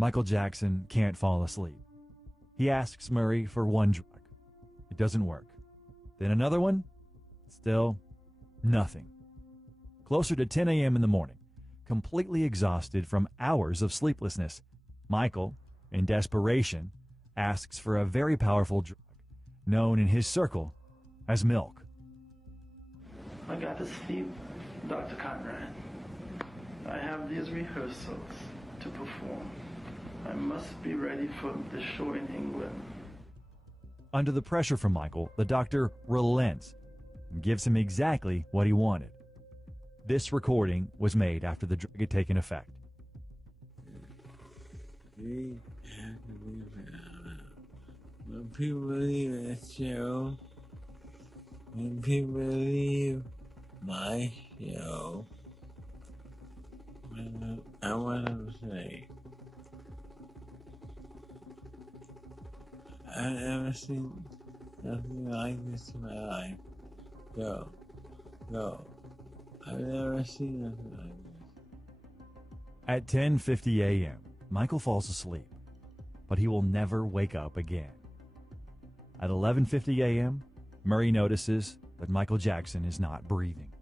Michael Jackson can't fall asleep. He asks Murray for one drug. It doesn't work. Then another one. Still nothing. Closer to 10 a.m. in the morning, completely exhausted from hours of sleeplessness, Michael, in desperation, asks for a very powerful drug, known in his circle as milk. I got to sleep, Dr. Conrad. I have these rehearsals to perform. I must be ready for the show in England. Under the pressure from Michael, the doctor relents and gives him exactly what he wanted. This recording was made after the drug had taken effect. When people leave that show, when people leave my show, I want to say, I've never seen nothing like this in my life. Go. I've never seen nothing like this. At 10:50 a.m., Michael falls asleep, but he will never wake up again. At 11:50 a.m., Murray notices that Michael Jackson is not breathing.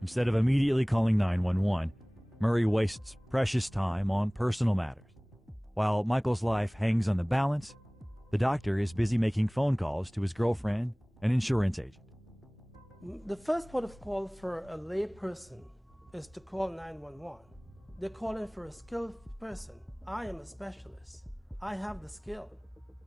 Instead of immediately calling 911, Murray wastes precious time on personal matters. While Michael's life hangs on the balance, the doctor is busy making phone calls to his girlfriend and insurance agent. The first port of call for a lay person is to call 911. They're calling for a skilled person. I am a specialist. I have the skill.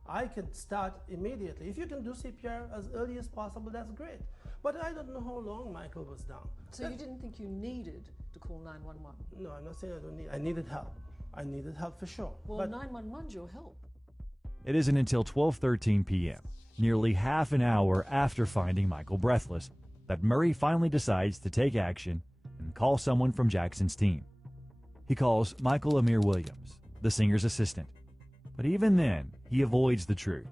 I can start immediately. If you can do CPR as early as possible, that's great. But I don't know how long Michael was down. So you didn't think you needed to call 911? No, I'm not saying I don't need. I needed help. I needed help for sure. Well, but 911's your help. It isn't until 12:13 p.m., nearly half an hour after finding Michael breathless, that Murray finally decides to take action and call someone from Jackson's team. He calls Michael Amir Williams, the singer's assistant. But even then, he avoids the truth.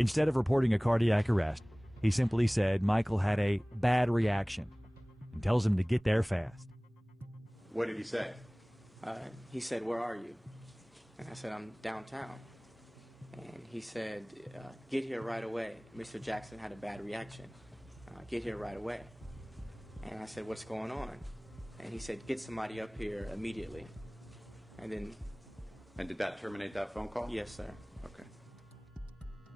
Instead of reporting a cardiac arrest, he simply said Michael had a bad reaction and tells him to get there fast. What did he say? He said, "Where are you?" And I said, "I'm downtown." And he said, "Get here right away. Mr. Jackson had a bad reaction. Get here right away." And I said, "What's going on?" And he said, "Get somebody up here immediately." And then... And did that terminate that phone call? Yes, sir. Okay.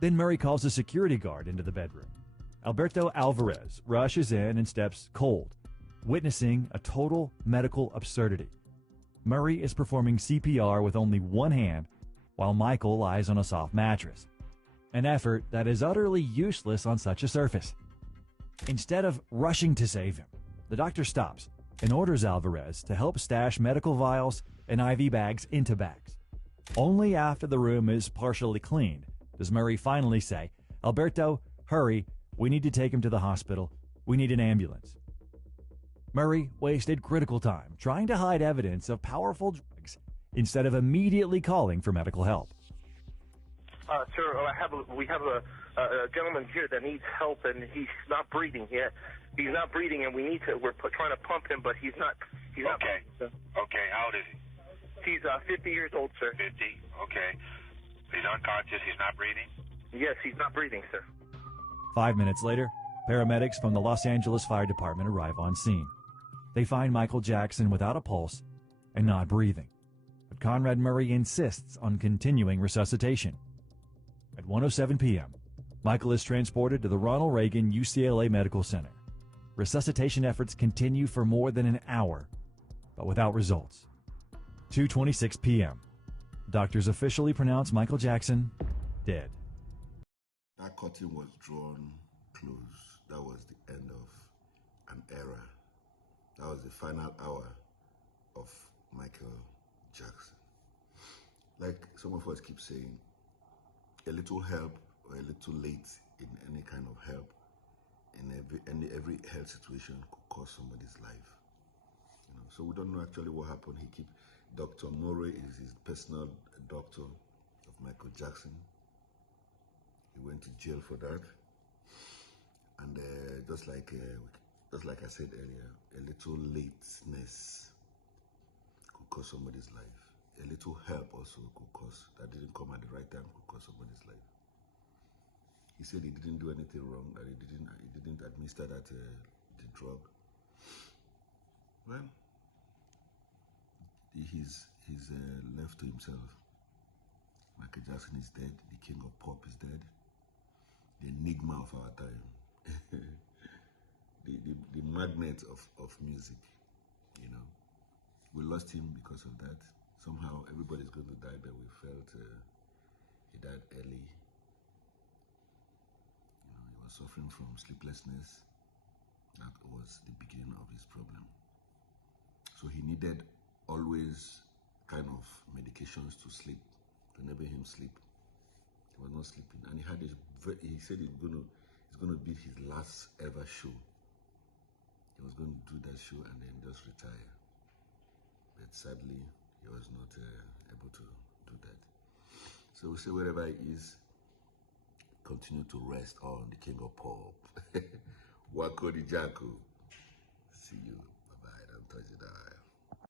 Then Murray calls a security guard into the bedroom. Alberto Alvarez rushes in and steps cold, witnessing a total medical absurdity. Murray is performing CPR with only one hand while Michael lies on a soft mattress, an effort that is utterly useless on such a surface. Instead of rushing to save him, the doctor stops and orders Alvarez to help stash medical vials and IV bags into bags. Only after the room is partially cleaned does Murray finally say, "Alberto, hurry, we need to take him to the hospital. We need an ambulance." Murray wasted critical time trying to hide evidence of powerful drugs instead of immediately calling for medical help. Sir, we have a gentleman here that needs help, and he's not breathing yet. He's not breathing, and we're trying to pump him, but he's not. Okay. Okay, how old is he? He's 50 years old, sir. 50? Okay. He's unconscious, he's not breathing? Yes, he's not breathing, sir. 5 minutes later, paramedics from the Los Angeles Fire Department arrive on scene. They find Michael Jackson without a pulse and not breathing. But Conrad Murray insists on continuing resuscitation. At 1:07 p.m., Michael is transported to the Ronald Reagan UCLA Medical Center. Resuscitation efforts continue for more than an hour, but without results. 2:26 p.m. Doctors officially pronounce Michael Jackson dead. That curtain was drawn close. That was the end of an era. That was the final hour of Michael Jackson. Like some of us keep saying, a little help or a little late in any kind of help in every health situation could cost somebody's life. You know, so we don't know actually what happened. Dr. Murray is his personal doctor of Michael Jackson. He went to jail for that. And just like I said earlier, a little lateness could cost somebody's life. a little help also could cause, that didn't come at the right time, could cause somebody's life. He said he didn't do anything wrong, that he didn't administer that the drug. Well, he's left to himself. Michael Jackson is dead. The king of pop is dead. The enigma of our time. the magnet of music, you know. We lost him because of that. Somehow everybody's going to die, but we felt he died early. You know, he was suffering from sleeplessness. That was the beginning of his problem. So he needed always kind of medications to sleep, to enable him sleep. He was not sleeping, and he said it's going to be his last ever show. He was going to do that show and then just retire. But sadly, he was not able to do that. So we say wherever he is, continue to rest on the king of pop. Wako di Jaku. See you. Bye-bye. Don't touch it.